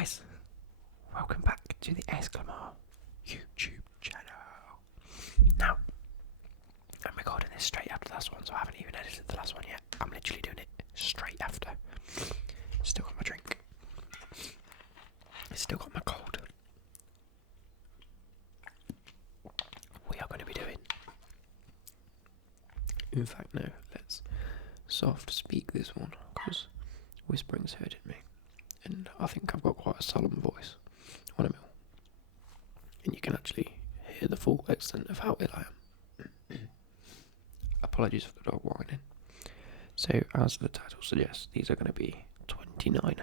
guys, welcome back to the Esclamar YouTube channel. Now, I'm recording this straight after the last one, so I haven't even edited the last one yet. I'm literally doing it straight after. Still got my drink. Still got my cold. We are going to be doing... In fact, no, let's soft speak this one, because whispering's hurting me. And I think I've got quite a solemn voice. What I mean. And you can actually hear the full extent of how ill I am. Apologies for the dog whining. So, as the title suggests, these are going to be 29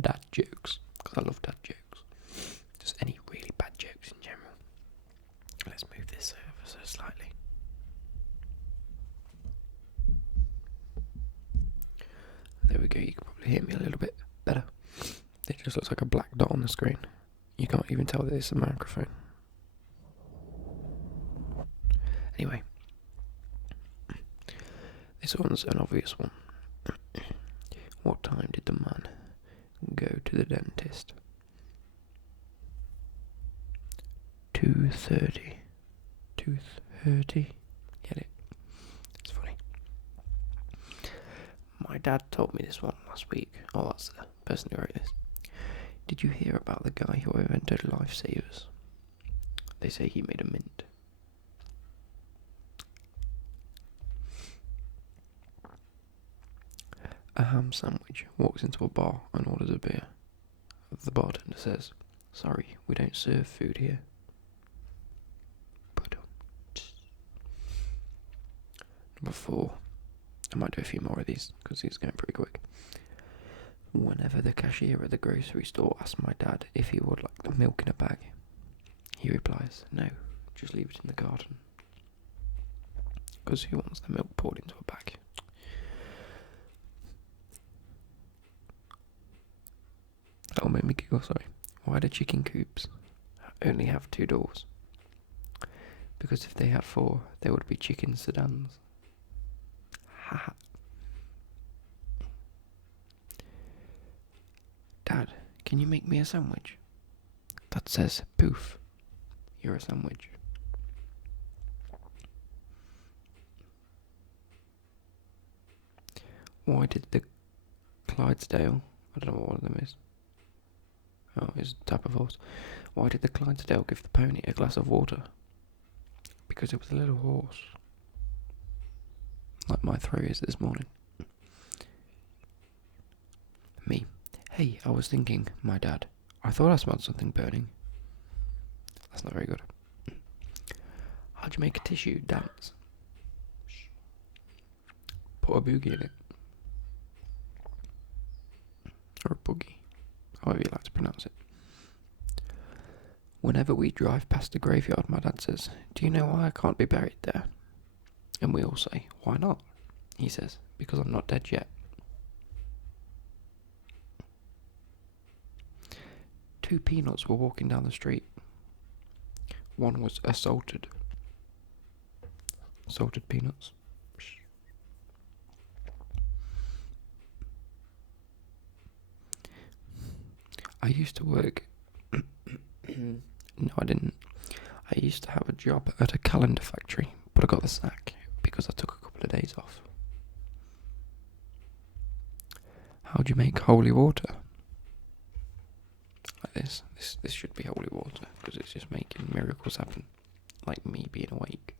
dad jokes, because I love dad jokes. Just any really bad jokes in general. Let's move this over so slightly. There we go, you can probably hear me a little bit better. It just looks like a black dot on the screen. You can't even tell that it's a microphone. Anyway, this one's an obvious one. What time did the man go to the dentist? 2:30. 2:30. Get it? It's funny. My dad told me this one last week. Oh, that's the person who wrote this. Did you hear about the guy who invented lifesavers? They say he made a mint. A ham sandwich walks into a bar and orders a beer. The bartender says, "Sorry, we don't serve food here." Number 4. I might do a few more of these because he's going pretty quick. Whenever the cashier at the grocery store asks my dad if he would like the milk in a bag, he replies, "No, just leave it in the garden." Because who wants the milk poured into a bag? That'll make me giggle, sorry. Why do chicken coops only have 2 doors? Because if they had 4, they would be chicken sedans. Haha. Dad, can you make me a sandwich? Dad says, "Poof, you're a sandwich." Why did the Clydesdale, I don't know what one of them is. Oh, it's a type of horse. Why did the Clydesdale give the pony a glass of water? Because it was a little horse. Like my throat is this morning. Me. Hey, I was thinking, my dad. I thought I smelled something burning. That's not very good. How'd you make a tissue dance? Put a boogie in it. Or a boogie. However you like to pronounce it. Whenever we drive past the graveyard, my dad says, "Do you know why I can't be buried there?" And we all say, "Why not?" He says, "Because I'm not dead yet." 2 peanuts were walking down the street. One was assaulted. Salted peanuts. I used to work... No, I didn't. I used to have a job at a calendar factory, but I got the sack because I took a couple of days off. How do you make holy water? Like this. This should be holy water because it's just making miracles happen, like me being awake.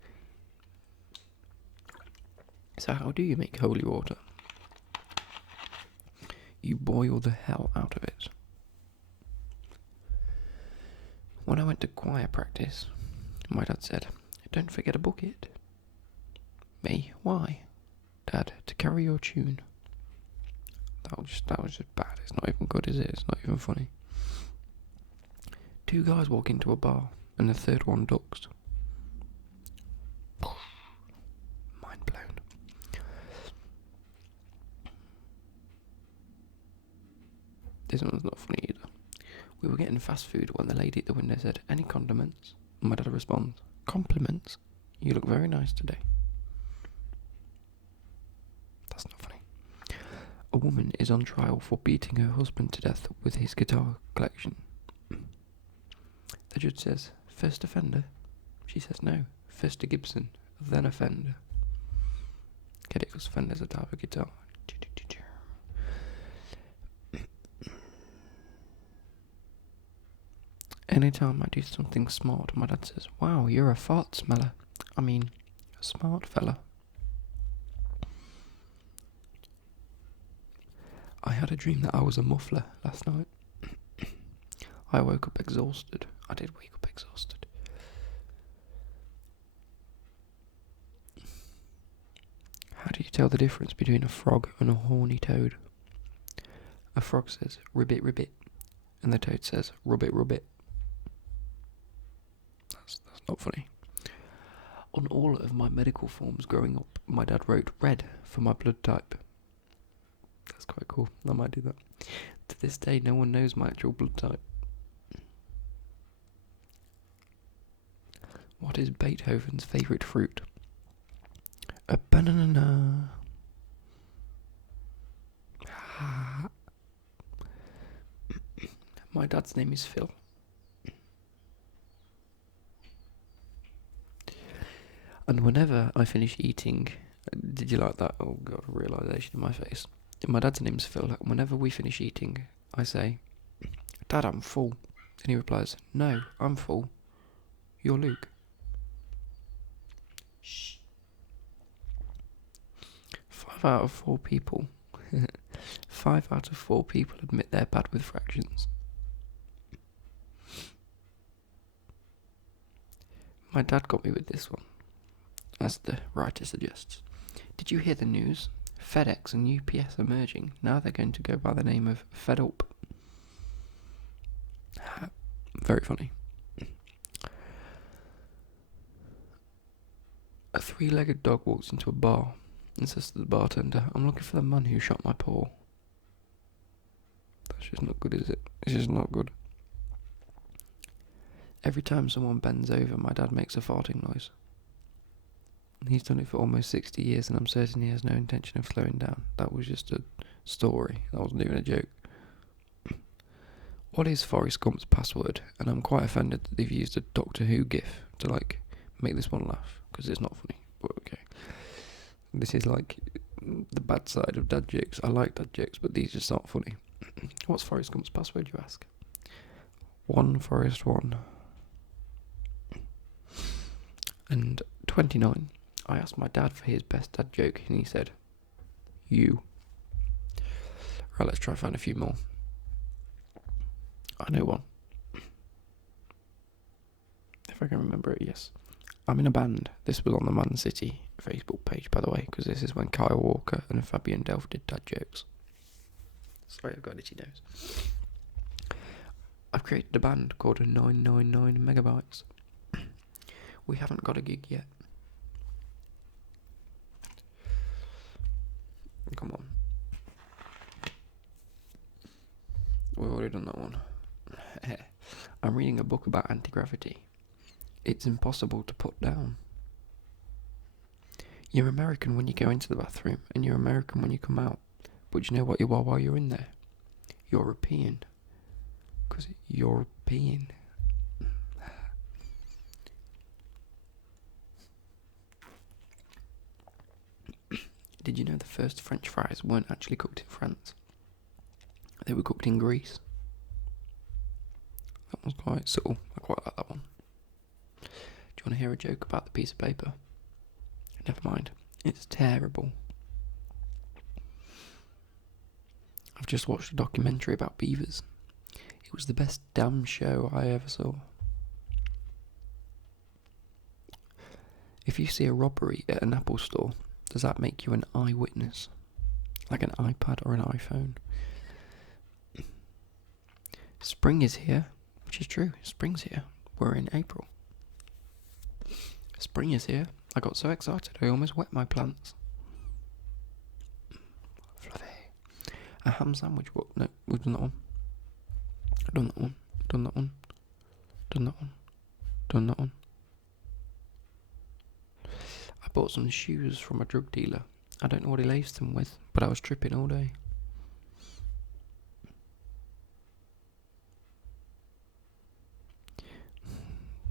So how do you make holy water? You boil the hell out of it. When I went to choir practice, my dad said, "Don't forget a bucket." Me, why? Dad, to carry your tune. That was just bad. It's not even good, is it? It's not even funny. 2 guys walk into a bar, and the third one ducks. Mind blown. This one's not funny either. We were getting fast food when the lady at the window said, "Any condiments?" And my dad responds, "Compliments? You look very nice today." That's not funny. A woman is on trial for beating her husband to death with his guitar collection. The judge says, first offender? She says no, first to Gibson, then offender. Get it, because Fender's a type of guitar. Anytime I do something smart, my dad says, wow, you're a fart smeller. I mean, a smart fella. I had a dream that I was a muffler last night. I woke up exhausted. I did wake up exhausted. How do you tell the difference between a frog and a horny toad? A frog says, ribbit, ribbit, and the toad says, rubbit, rubbit. That's not funny. On all of my medical forms growing up, my dad wrote red for my blood type. That's quite cool. I might do that. To this day, no one knows my actual blood type. What is Beethoven's favourite fruit? A banana. My dad's name is Phil. And whenever I finish eating, did you like that? Oh god, realisation in my face. My dad's name's Phil. Whenever we finish eating, I say, Dad, I'm full. And he replies, no, I'm full. You're Luke. Shh. 5 out of 4 people. 5 out of 4 people admit they're bad with fractions. My dad got me with this one, as the writer suggests. Did you hear the news? FedEx and UPS are merging. Now they're going to go by the name of Fed Up. Very funny. A 3-legged dog walks into a bar and says to the bartender, I'm looking for the man who shot my paw. That's just not good, is it? It's just not good. Every time someone bends over, my dad makes a farting noise. He's done it for almost 60 years, and I'm certain he has no intention of slowing down. That was just a story. That wasn't even a joke. What is Forrest Gump's password? And I'm quite offended that they've used a Doctor Who gif to, make this one laugh, because it's not funny, but okay. This is, the bad side of dad jokes. I like dad jokes, but these just aren't funny. What's Forrest Gump's password, you ask? 1 Forrest 1. And 29. I asked my dad for his best dad joke, and he said, you. Right, let's try and find a few more. I know one. If I can remember it, yes. I'm in a band. This was on the Man City Facebook page, by the way, because this is when Kyle Walker and Fabian Delph did dad jokes. Sorry, I've got itchy nose. I've created a band called 999 Megabytes. We haven't got a gig yet. Come on. We've already done that one. I'm reading a book about anti-gravity. It's impossible to put down. You're American when you go into the bathroom, and you're American when you come out. But you know what you are while you're in there? European. Because European. Did you know the first French fries weren't actually cooked in France? They were cooked in Greece. That was quite subtle. I quite like that one. Do you want to hear a joke about the piece of paper? Never mind. It's terrible. I've just watched a documentary about beavers. It was the best damn show I ever saw. If you see a robbery at an Apple store, does that make you an eyewitness? Like an iPad or an iPhone? Spring is here, which is true. Spring's here. We're in April. Spring is here. I got so excited I almost wet my plants. Fluffy. A ham sandwich. What? No, we've done that one. Done that one. Done that one. Done that one. Done that one. I bought some shoes from a drug dealer. I don't know what he laced them with, but I was tripping all day.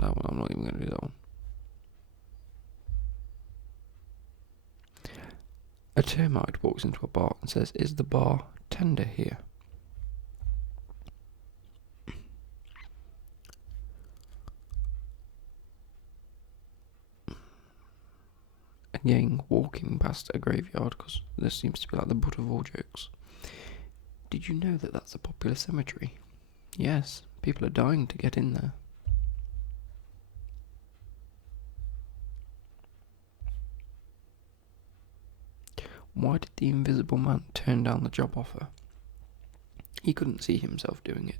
That one, I'm not even going to do that one. A termite walks into a bar and says, "Is the bar tender here?" Again, walking past a graveyard, because this seems to be like the butt of all jokes. Did you know that that's a popular cemetery? Yes, people are dying to get in there. Why did the invisible man turn down the job offer? He couldn't see himself doing it.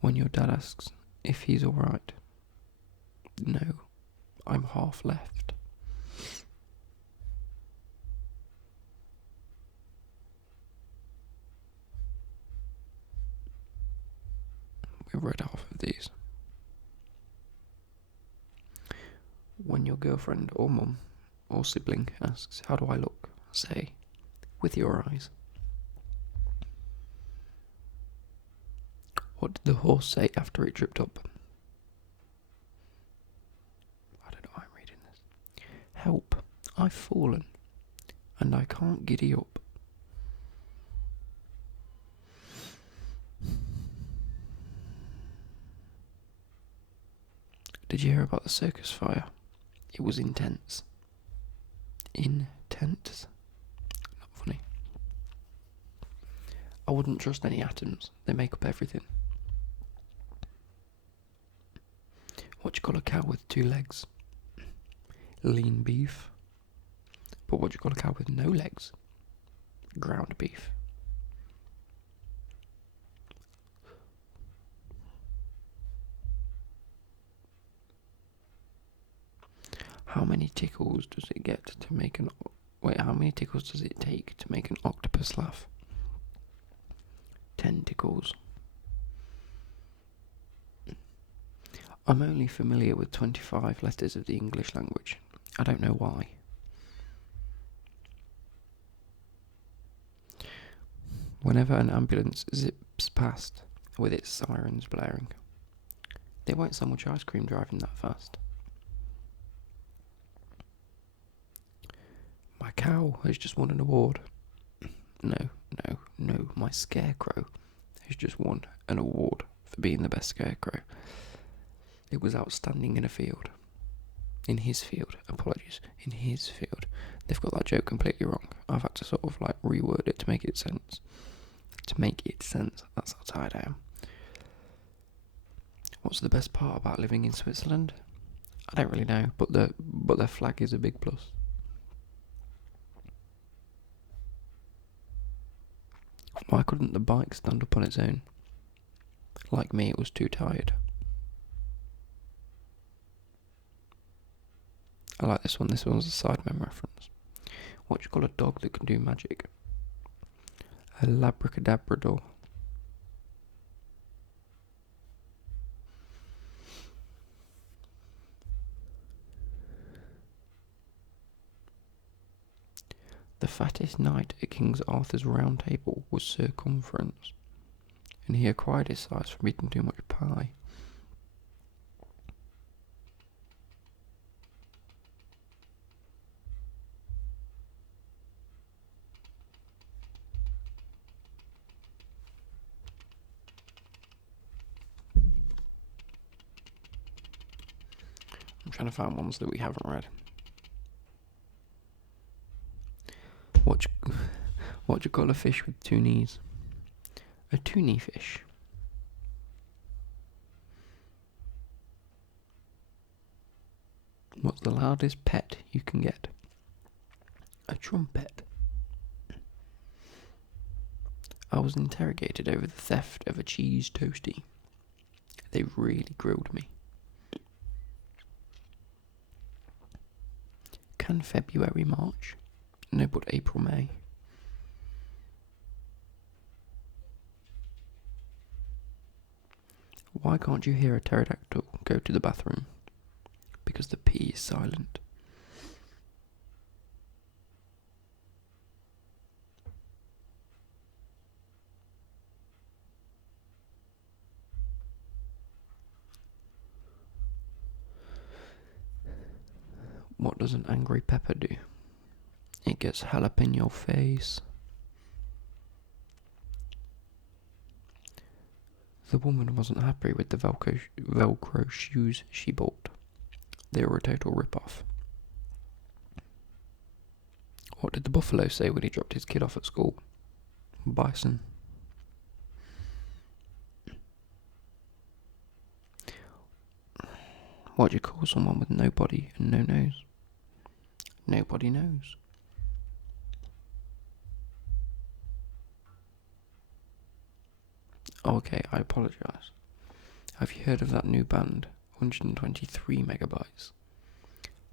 When your dad asks if he's alright, no, I'm half left. We've read half of these. When your girlfriend or mum or sibling asks, "How do I look?" say, "With your eyes." What did the horse say after it tripped up? I don't know why I'm reading this. "Help, I've fallen, and I can't giddy up." Did you hear about the circus fire? It was intense. Intense? Not funny. I wouldn't trust any atoms. They make up everything. What do you call a cow with 2 legs? Lean beef. But what do you call a cow with no legs? Ground beef. How many tickles does it get to make an... how many tickles does it take to make an octopus laugh? 10 tickles. I'm only familiar with 25 letters of the English language. I don't know why. Whenever an ambulance zips past with its sirens blaring, they won't sell much ice cream driving that fast. My cow has just won an award. No, my scarecrow has just won an award for being the best scarecrow. It was outstanding in a field. In his field, apologies, in his field. They've got that joke completely wrong. I've had to sort of like reword it to make it sense. That's how tired I am. What's the best part about living in Switzerland? I don't really know, but their flag is a big plus. Why couldn't the bike stand up on its own? Like me, it was too tired. I like this one. This one's a Sidemen reference. What do you call a dog that can do magic? A labracadabrador. The fattest knight at King Arthur's round table was Circumference, and he acquired his size from eating too much pie. I'm trying to find ones that we haven't read. What do you call a fish with 2 knees? A toonie fish. What's the loudest pet you can get? A trumpet. I was interrogated over the theft of a cheese toastie. They really grilled me. Can February march? No, but April, May. Why can't you hear a pterodactyl go to the bathroom? Because the P is silent. What does an angry pepper do? It gets hell up in your face. The woman wasn't happy with the Velcro shoes she bought. They were a total rip-off. What did the buffalo say when he dropped his kid off at school? Bison. What do you call someone with no body and no nose? Nobody knows. Okay, I apologise. Have you heard of that new band, 123 megabytes?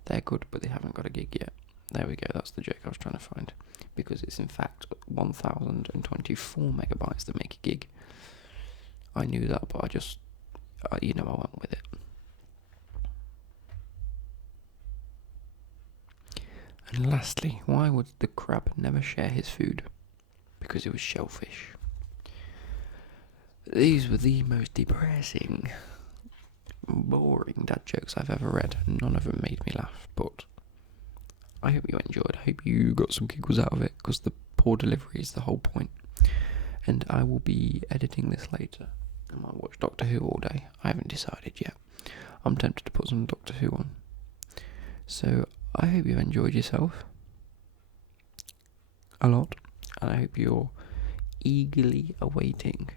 They're good, but they haven't got a gig yet. There we go, that's the joke I was trying to find. Because it's in fact 1024 megabytes that make a gig. I knew that, but I went with it. And lastly, why would the crab never share his food? Because it was shellfish. These were the most depressing, boring dad jokes I've ever read. None of them made me laugh, but I hope you enjoyed. I hope you got some giggles out of it, because the poor delivery is the whole point. And I will be editing this later. I might watch Doctor Who all day. I haven't decided yet. I'm tempted to put some Doctor Who on. So I hope you enjoyed yourself a lot, and I hope you're eagerly awaiting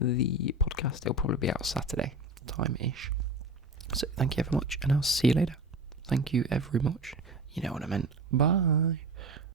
the podcast. It'll probably be out Saturday time-ish. So thank you ever much, and I'll see you later. Thank you very much. You know what I meant. Bye.